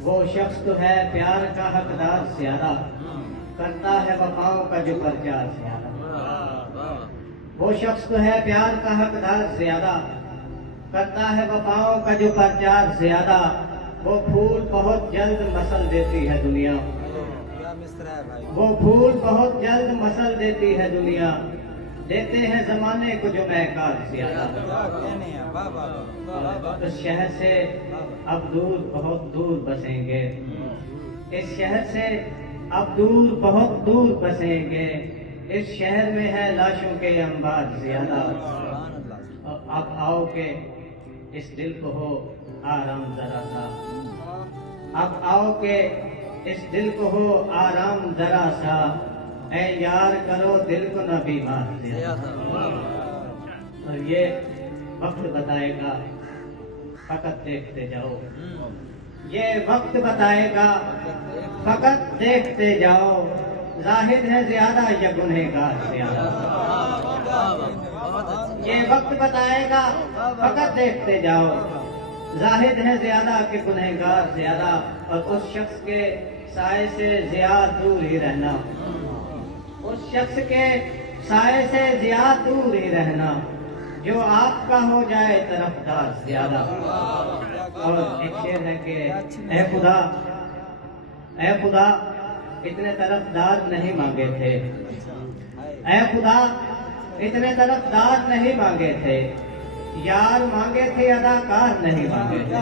वो शख्स तो है प्यार का हकदार ज्यादा, करता है वफाओं का जो प्रचार ज्यादा। वो शख्स तो है प्यार का हकदार ज्यादा, करता है वफाओं का जो प्रचार ज्यादा। वो फूल बहुत जल्द मसल देती है दुनिया, वो फूल बहुत जल्द मसल देती है दुनिया। देते हैं जमाने को जो महकार ज्यादा। इस शहर से अब दूर बहुत दूर बसेंगे, इस शहर से अब दूर बहुत दूर बसेंगे। इस शहर में है लाशों के अंबार ज्यादा। अब आओ के इस दिल को हो आराम जरा सा, अब आओ के इस दिल को हो आराम जरा सा। ऐ यार करो दिल को न बीमार ज्यादा। और ये वक्त बताएगा, फकत देखते जाओ। ये वक्त बताएगा, फकत देखते जाओ। जाहिद है ज्यादा या गुनहगार ज्यादा। ये वक्त बताएगा, फकत देखते जाओ। जाहिद है ज्यादा कि गुनहगार ज्यादा। और उस शख्स के साए से ज्यादा दूर ही रहना, उस शख्स के साए से ज्यादा दूर ही रहना, जो आपका हो जाए तरफदार ज्यादा। और एक शेर है कि ऐ खुदा इतने तरफदार नहीं मांगे थे, ऐ खुदा इतने तरफदार नहीं मांगे थे। यार मांगे थे, अदाकार नहीं मांगे थे।